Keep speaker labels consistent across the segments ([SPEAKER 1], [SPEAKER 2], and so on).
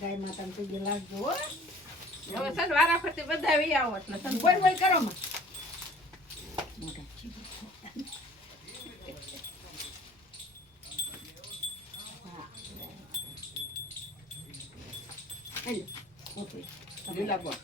[SPEAKER 1] ગાય લાગજો હો
[SPEAKER 2] હવે સન વારા ફરતી બધા વી આવો એટલે સન
[SPEAKER 1] બોલ બોલ કરો માં ઓકે
[SPEAKER 2] લીલા બોલ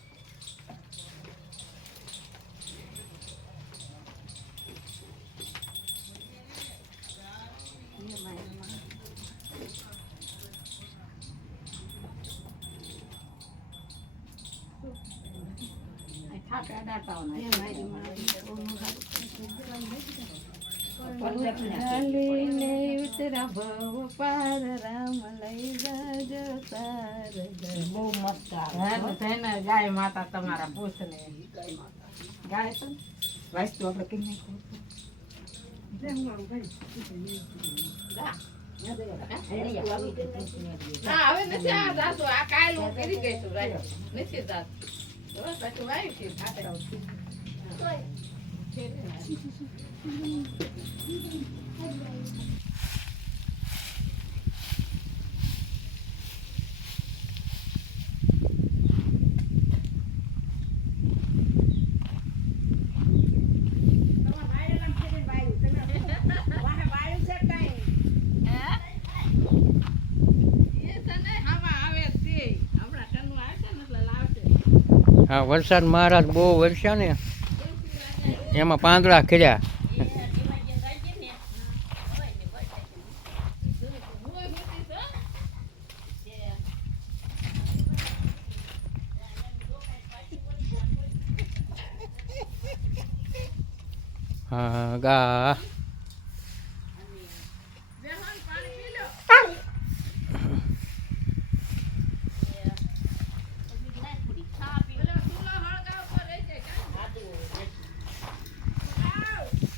[SPEAKER 1] બહુ મસ્ત
[SPEAKER 2] ગાય માતા તમારા વાસ્તુ આપણે નથી બસ પાછું
[SPEAKER 3] હા વરસાદ મહારાજ બહુ વરસ્યા ને એમાં પાંદડા ખીર્યા હા ગા.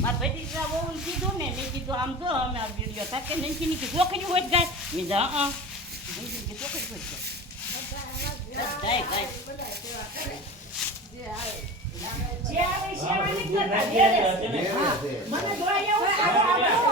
[SPEAKER 4] મારા ભત્રીજા વહુને કીધું ને મેં કીધું આમ જો અમે આ વીડિયો નહીં કીધી કે ચોખડી હોય જ મેં કીધું હા મેં કે ચોખડી હોય જ ગાય. ગાય. ગાય
[SPEAKER 1] આમાં